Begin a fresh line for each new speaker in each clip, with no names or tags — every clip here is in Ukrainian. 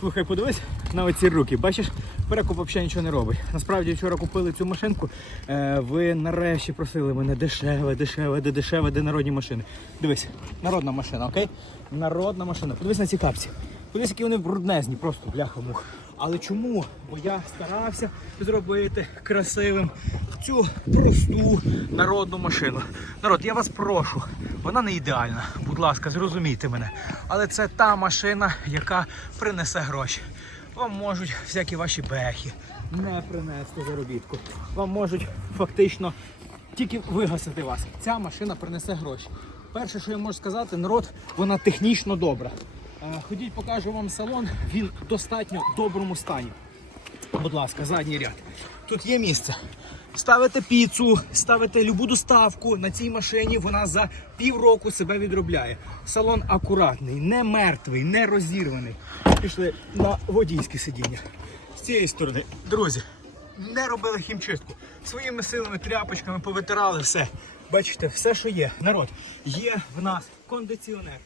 Слухай, подивись на оці руки. Бачиш, перекуп взагалі нічого не робить. Насправді вчора купили цю машинку. Е, ви нарешті просили мене дешеве, дешеве, де дешеве, де народні машини. Дивись, народна машина, окей? Народна машина. Подивись на ці капці. Подивись, які вони бруднезні, просто бляха-мух. Але чому? Бо я старався зробити красивим цю просту народну машину. Народ, я вас прошу, вона не ідеальна. Будь ласка, зрозумійте мене. Але це та машина, яка принесе гроші. Вам можуть всякі ваші бехи не принести заробітку. Вам можуть фактично тільки вигасити вас. Ця машина принесе гроші. Перше, що я можу сказати, народ, вона технічно добра. Е, Ходіть, покажу вам салон. Він в достатньо доброму стані. Будь ласка, задній ряд. Тут є місце. Ставите піцу, ставите любу доставку на цій машині, вона за півроку себе відробляє. Салон акуратний, не мертвий, не розірваний. Пішли на водійське сидіння. З цієї сторони, друзі, не робили хімчистку. Своїми силами, тряпочками повитирали все. Бачите, все, що є. Народ, є в нас кондиціонер.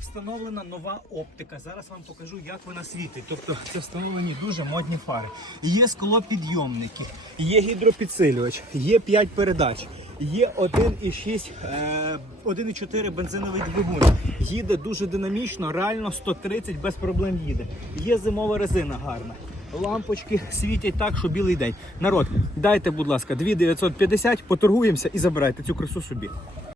Встановлена нова оптика. Зараз вам покажу, як вона світить. Тобто це встановлені дуже модні фари. Є склопідйомники, є гідропідсилювач, є 5 передач, є 1,6, е, 1,4 бензиновий двигун. Їде дуже динамічно, реально 130 без проблем їде. Є зимова резина гарна. Лампочки світять так, що білий день. Народ, дайте, будь ласка, 2950, поторгуємося і забирайте цю красу собі.